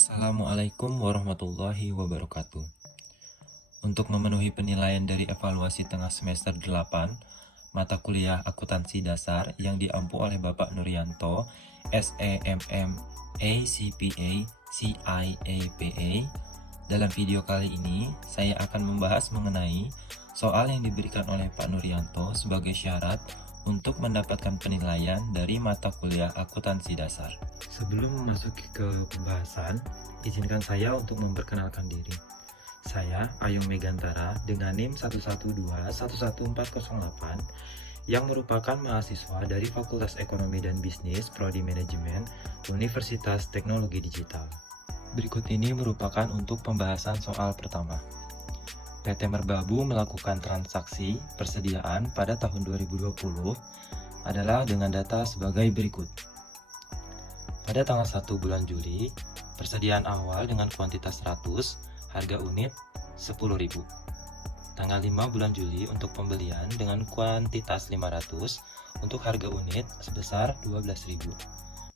Assalamualaikum warahmatullahi wabarakatuh. Untuk memenuhi penilaian dari evaluasi tengah semester 8 mata kuliah akuntansi dasar yang diampu oleh Bapak Nuryanto, SEMM ACPA CIAPA, dalam video kali ini saya akan membahas mengenai soal yang diberikan oleh Pak Nuryanto sebagai syarat untuk mendapatkan penilaian dari mata kuliah akuntansi dasar. Sebelum memasuki ke pembahasan, izinkan saya untuk memperkenalkan diri. Saya Ayung Megantara dengan NIM 112111408 yang merupakan mahasiswa dari Fakultas Ekonomi dan Bisnis Prodi Manajemen Universitas Teknologi Digital. Berikut ini merupakan untuk pembahasan soal pertama. PT Merbabu melakukan transaksi persediaan pada tahun 2020 adalah dengan data sebagai berikut. Pada tanggal 1 bulan Juli, persediaan awal dengan kuantitas 100, harga unit 10.000. Tanggal 5 bulan Juli untuk pembelian dengan kuantitas 500, untuk harga unit sebesar 12.000.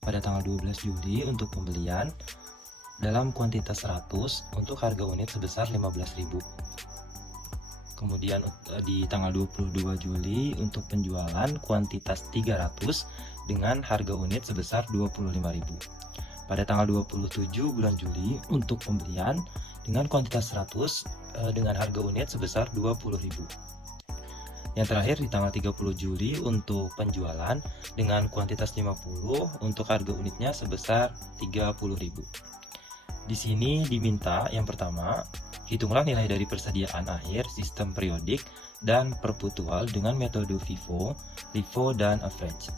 Pada tanggal 12 Juli untuk pembelian dalam kuantitas 100, untuk harga unit sebesar 15.000. Kemudian di tanggal 22 Juli untuk penjualan kuantitas 300 dengan harga unit sebesar 25.000. Pada tanggal 27 bulan Juli untuk pembelian dengan kuantitas 100 dengan harga unit sebesar 20.000. Yang terakhir di tanggal 30 Juli untuk penjualan dengan kuantitas 50 untuk harga unitnya sebesar 30.000. Di sini diminta yang pertama, hitunglah nilai dari persediaan akhir sistem periodik dan perpetual dengan metode FIFO, LIFO, dan average.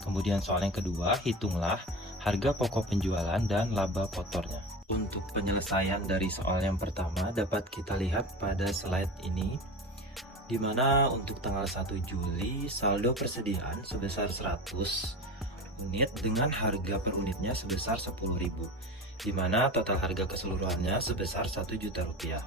Kemudian soal yang kedua, hitunglah harga pokok penjualan dan laba kotornya. Untuk penyelesaian dari soal yang pertama dapat kita lihat pada slide ini, di mana untuk tanggal 1 Juli saldo persediaan sebesar 100 unit dengan harga per unitnya sebesar 10.000. Di mana total harga keseluruhannya sebesar 1 juta rupiah.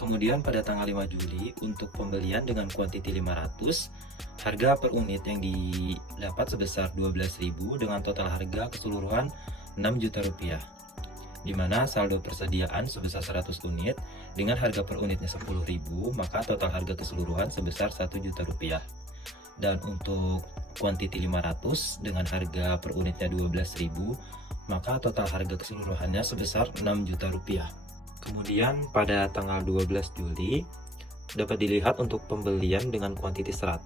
Kemudian pada tanggal 5 Juli untuk pembelian dengan kuantiti 500, harga per unit yang didapat sebesar 12.000 dengan total harga keseluruhan 6 juta rupiah. Di mana saldo persediaan sebesar 100 unit dengan harga per unitnya 10.000, maka total harga keseluruhan sebesar 1 juta rupiah. Dan untuk kuantiti 500 dengan harga per unitnya 12.000, maka total harga keseluruhannya sebesar 6 juta rupiah. Kemudian pada tanggal 12 Juli dapat dilihat untuk pembelian dengan kuantiti 100,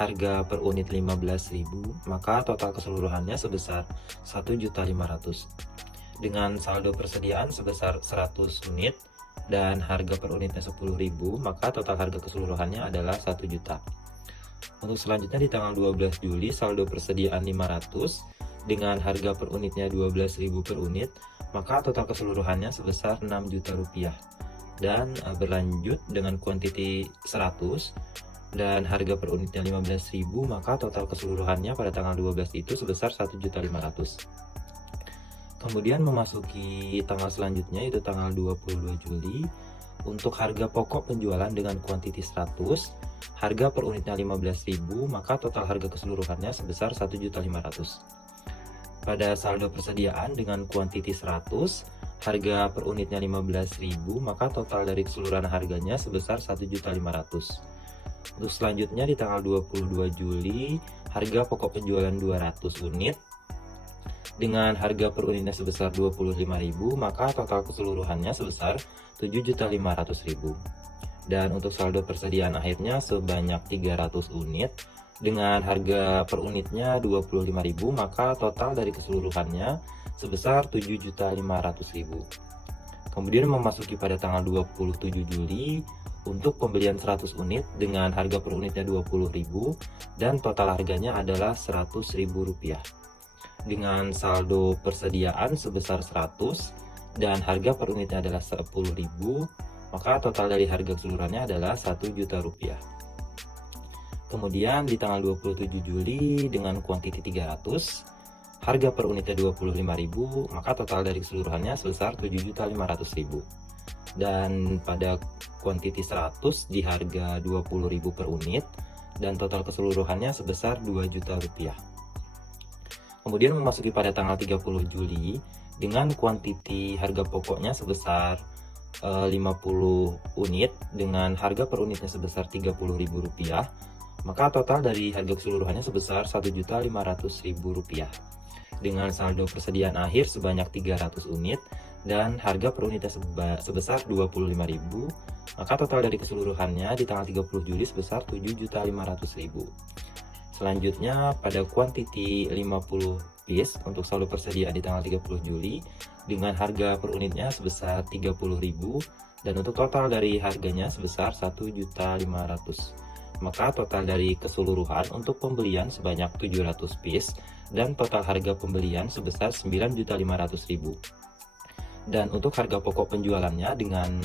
harga per unit 15.000, maka total keseluruhannya sebesar 1.500.000. Dengan saldo persediaan sebesar 100 unit dan harga per unitnya 10.000, maka total harga keseluruhannya adalah 1 juta. Untuk selanjutnya di tanggal 12 Juli saldo persediaan 500 dengan harga per unitnya 12.000 per unit, maka total keseluruhannya sebesar 6 juta rupiah. Dan berlanjut dengan kuantiti 100 dan harga per unitnya 15.000, maka total keseluruhannya pada tanggal 12 itu sebesar 1.500.000. Kemudian memasuki tanggal selanjutnya yaitu tanggal 22 Juli untuk harga pokok penjualan dengan kuantiti 100, harga per unitnya 15.000, maka total harga keseluruhannya sebesar 1.500.000. Pada saldo persediaan dengan kuantiti 100, harga per unitnya 15.000, maka total dari keseluruhan harganya sebesar 1.500.000. Untuk selanjutnya di tanggal 22 Juli, harga pokok penjualan 200 unit dengan harga per unitnya sebesar 25.000, maka total keseluruhannya sebesar 7.500.000. Dan untuk saldo persediaan akhirnya sebanyak 300 unit dengan harga per unitnya 25.000, maka total dari keseluruhannya sebesar 7.500.000. Kemudian memasuki pada tanggal 27 Juli untuk pembelian 100 unit dengan harga per unitnya 20.000 dan total harganya adalah 100.000 rupiah. Dengan saldo persediaan sebesar 100 dan harga per unitnya adalah 10.000, maka total dari harga keseluruhannya adalah 1 juta rupiah. Kemudian di tanggal 27 Juli dengan kuantiti 300, harga per unitnya 25.000, maka total dari keseluruhannya sebesar 7.500.000. Dan pada kuantiti 100 di harga 20.000 per unit dan total keseluruhannya sebesar 2 juta rupiah. Kemudian memasuki pada tanggal 30 Juli dengan kuantiti harga pokoknya sebesar 50 unit dengan harga per unitnya sebesar Rp30.000, maka total dari harga keseluruhannya sebesar Rp1.500.000 dengan saldo persediaan akhir sebanyak 300 unit dan harga per unitnya sebesar Rp25.000, maka total dari keseluruhannya di tanggal 30 Juli sebesar Rp7.500.000. Selanjutnya pada kuantiti 50 piece untuk saldo persediaan di tanggal 30 Juli dengan harga per unitnya sebesar Rp30.000 dan untuk total dari harganya sebesar Rp1.500.000. Maka total dari keseluruhan untuk pembelian sebanyak 700 piece dan total harga pembelian sebesar Rp9.500.000. Dan untuk harga pokok penjualannya dengan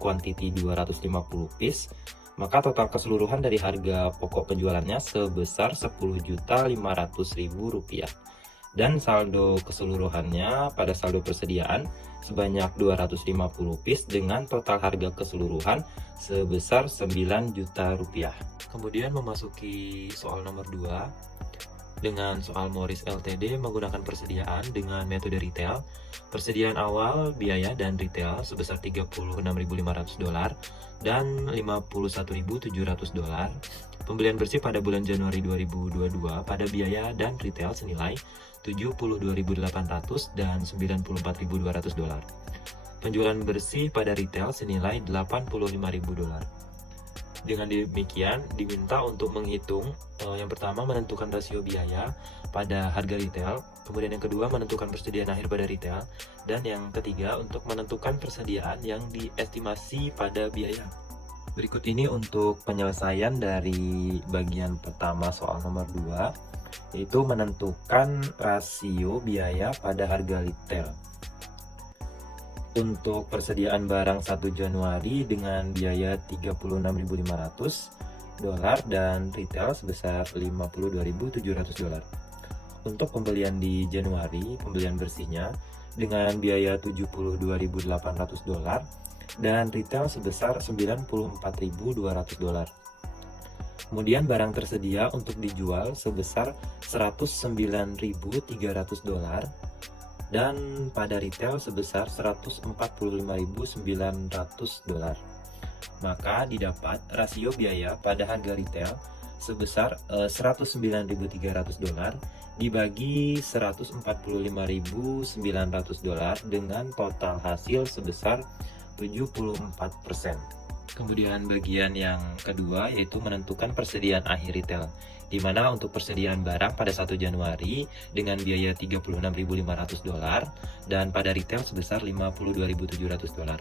kuantiti 250 piece, maka total keseluruhan dari harga pokok penjualannya sebesar Rp10.500.000 dan saldo keseluruhannya pada saldo persediaan sebanyak 250 piece dengan total harga keseluruhan sebesar Rp9 juta. Kemudian memasuki soal nomor 2 dengan soal Morris Ltd menggunakan persediaan dengan metode retail. Persediaan awal, biaya, dan retail sebesar $36.500 dan $51.700. Pembelian bersih pada bulan Januari 2022 pada biaya dan retail senilai $72.800 dan $94.200. Penjualan bersih pada retail senilai $85.000. Dengan demikian, diminta untuk menghitung yang pertama menentukan rasio biaya pada harga retail, kemudian yang kedua menentukan persediaan akhir pada retail, dan yang ketiga untuk menentukan persediaan yang diestimasi pada biaya. Berikut ini untuk penyelesaian dari bagian pertama soal nomor 2, yaitu menentukan rasio biaya pada harga retail. Untuk persediaan barang 1 Januari dengan biaya $36.500 dan retail sebesar $52.700. Untuk pembelian di Januari, pembelian bersihnya dengan biaya $72.800 dan retail sebesar $94.200. Kemudian barang tersedia untuk dijual sebesar $109.300 dan pada retail sebesar $145.900. Maka didapat rasio biaya pada harga retail sebesar $109.300 dibagi $145.900 dengan total hasil sebesar 74%. Kemudian bagian yang kedua yaitu menentukan persediaan akhir retail, di mana untuk persediaan barang pada 1 Januari dengan biaya $36.500 dan pada retail sebesar $52.700.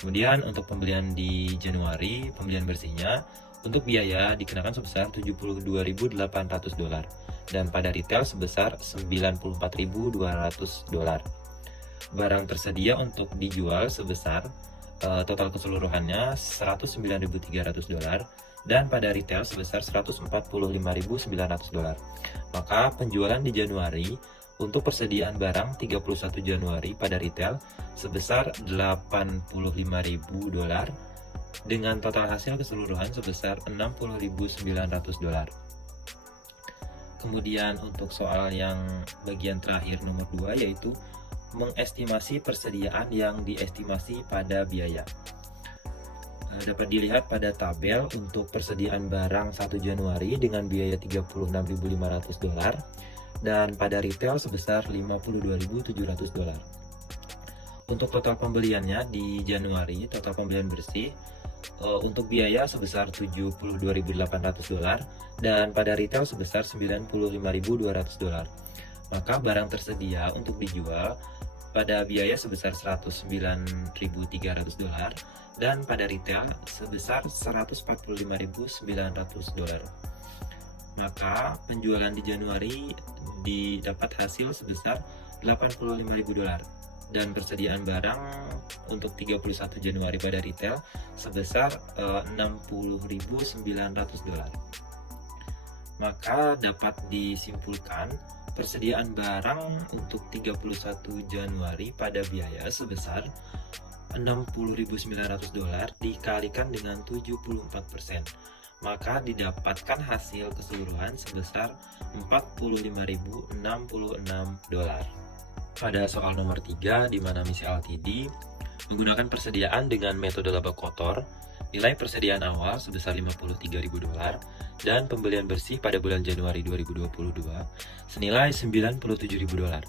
Kemudian untuk pembelian di Januari, pembelian bersihnya untuk biaya dikenakan sebesar $72.800 dan pada retail sebesar $94.200. Barang tersedia untuk dijual sebesar total keseluruhannya $109.300 dan pada retail sebesar $145.900. Maka penjualan di Januari untuk persediaan barang 31 Januari pada retail sebesar $85.000 dengan total hasil keseluruhan sebesar $60.900. Kemudian untuk soal yang bagian terakhir nomor 2 yaitu mengestimasi persediaan yang diestimasi pada biaya. Dapat dilihat pada tabel untuk persediaan barang 1 Januari dengan biaya $36.500 dan pada retail sebesar $52.700. Untuk total pembeliannya di Januari, total pembelian bersih untuk biaya sebesar $72.800 dan pada retail sebesar $95.200. Maka barang tersedia untuk dijual pada biaya sebesar $109.300 dan pada retail sebesar $145.900. Maka penjualan di Januari didapat hasil sebesar $85.000 dan persediaan barang untuk 31 Januari pada retail sebesar $60.900. Maka dapat disimpulkan persediaan barang untuk 31 Januari pada biaya sebesar $60.900 dikalikan dengan 74%, maka didapatkan hasil keseluruhan sebesar $45.066. Pada soal nomor 3, di mana misi LTD menggunakan persediaan dengan metode laba kotor, nilai persediaan awal sebesar $53.000 dan pembelian bersih pada bulan Januari 2022 senilai $97.000.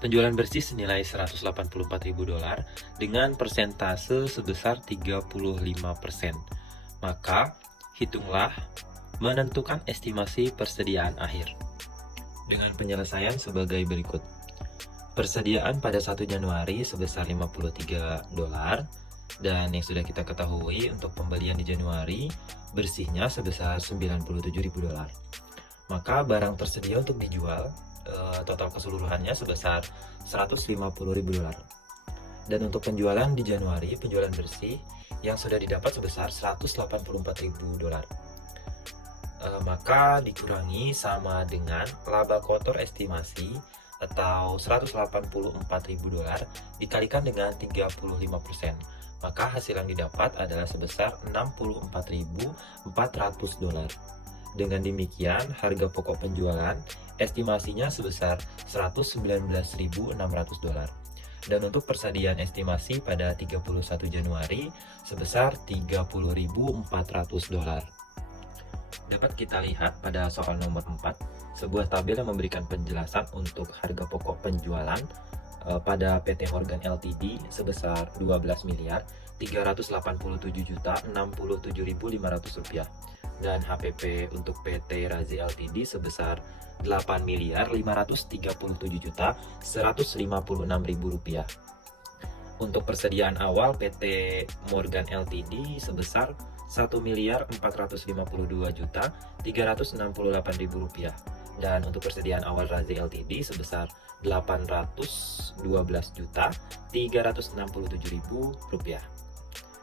Penjualan bersih senilai $184.000 dengan persentase sebesar 35%. Maka, hitunglah menentukan estimasi persediaan akhir. Dengan penyelesaian sebagai berikut. Persediaan pada 1 Januari sebesar $53 dan yang sudah kita ketahui untuk pembelian di Januari bersihnya sebesar $97.000. Maka barang tersedia untuk dijual total keseluruhannya sebesar $150.000. Dan untuk penjualan di Januari, penjualan bersih yang sudah didapat sebesar $184.000. Maka dikurangi sama dengan laba kotor estimasi atau $184.000 dikalikan dengan 35%. Maka hasil yang didapat adalah sebesar $64.400. Dengan demikian, harga pokok penjualan estimasinya sebesar $119.600. Dan untuk persediaan estimasi pada 31 Januari sebesar $30.400. Dapat kita lihat pada soal nomor 4, sebuah tabel yang memberikan penjelasan untuk harga pokok penjualan pada PT Morgan Ltd sebesar $12.387.067.500 dan HPP untuk PT Razi Ltd sebesar $8.537.156.000. Untuk persediaan awal PT Morgan Ltd sebesar $1.452.368.000 dan untuk persediaan awal Razi Ltd sebesar $812.367.000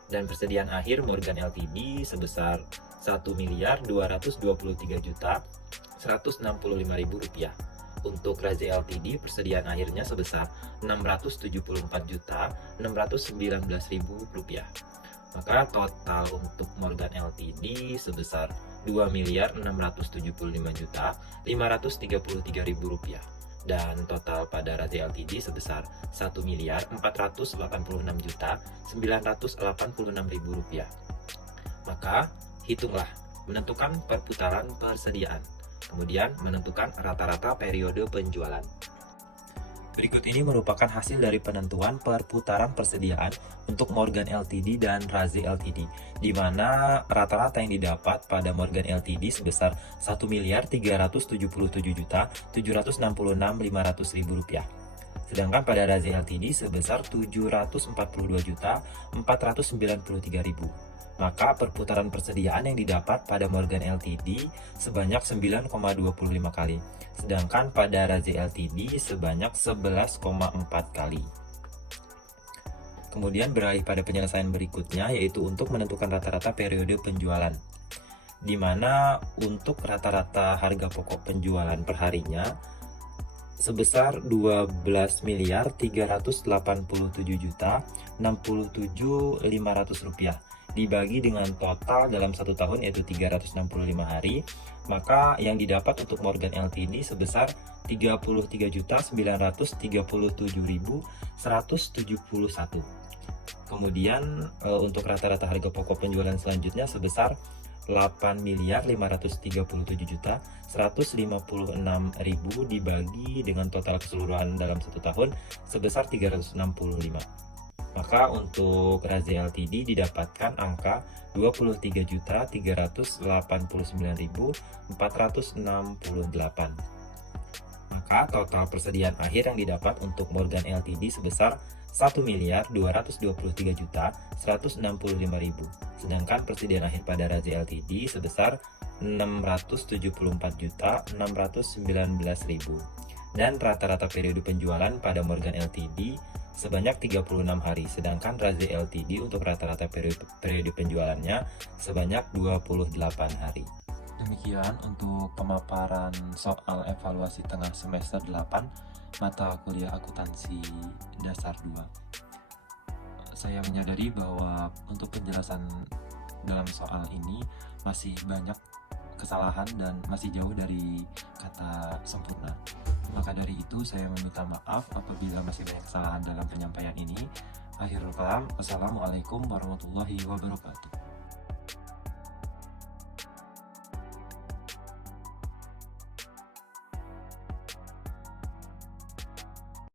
dan persediaan akhir Morgan Ltd sebesar $1.223.165.000. Untuk Razi Ltd persediaan akhirnya sebesar $674.619.000. Maka total untuk Morgan Ltd sebesar $2.675.533.000 dan total pada Razi Ltd sebesar $1.486.986.000. Maka hitunglah menentukan perputaran persediaan, kemudian menentukan rata-rata periode penjualan. Berikut ini merupakan hasil dari penentuan perputaran persediaan untuk Morgan Ltd dan Razi Ltd, di mana rata-rata yang didapat pada Morgan Ltd sebesar $1.377.766.500.000. Sedangkan pada Razi Ltd sebesar $742.493.000. Maka perputaran persediaan yang didapat pada Morgan Ltd sebanyak 9,25 kali, sedangkan pada Razi Ltd sebanyak 11,4 kali. Kemudian beralih pada penyelesaian berikutnya, yaitu untuk menentukan rata-rata periode penjualan, di mana untuk rata-rata harga pokok penjualan perharinya sebesar $12.387.067.500 dibagi dengan total dalam satu tahun yaitu 365 hari, maka yang didapat untuk Morgan Ltd sebesar $33.937.171. Kemudian untuk rata-rata harga pokok penjualan selanjutnya sebesar $8.537.156.000 dibagi dengan total keseluruhan dalam satu tahun sebesar 365. Maka untuk Razi Ltd didapatkan angka $23.389.468. Maka total persediaan akhir yang didapat untuk Morgan Ltd sebesar $1.223.165.000. Sedangkan persediaan akhir pada Razi Ltd sebesar $674.619.000. Dan rata-rata periode penjualan pada Morgan Ltd sebanyak 36 hari, sedangkan Razi Ltd untuk rata-rata periode penjualannya sebanyak 28 hari. Demikian untuk pemaparan soal evaluasi tengah semester 8 mata kuliah akuntansi dasar 2. Saya menyadari bahwa untuk penjelasan dalam soal ini masih banyak kesalahan dan masih jauh dari kata sempurna. Maka dari itu saya meminta maaf apabila masih banyak kesalahan dalam penyampaian ini. Akhirul kalam, wassalamualaikum warahmatullahi wabarakatuh.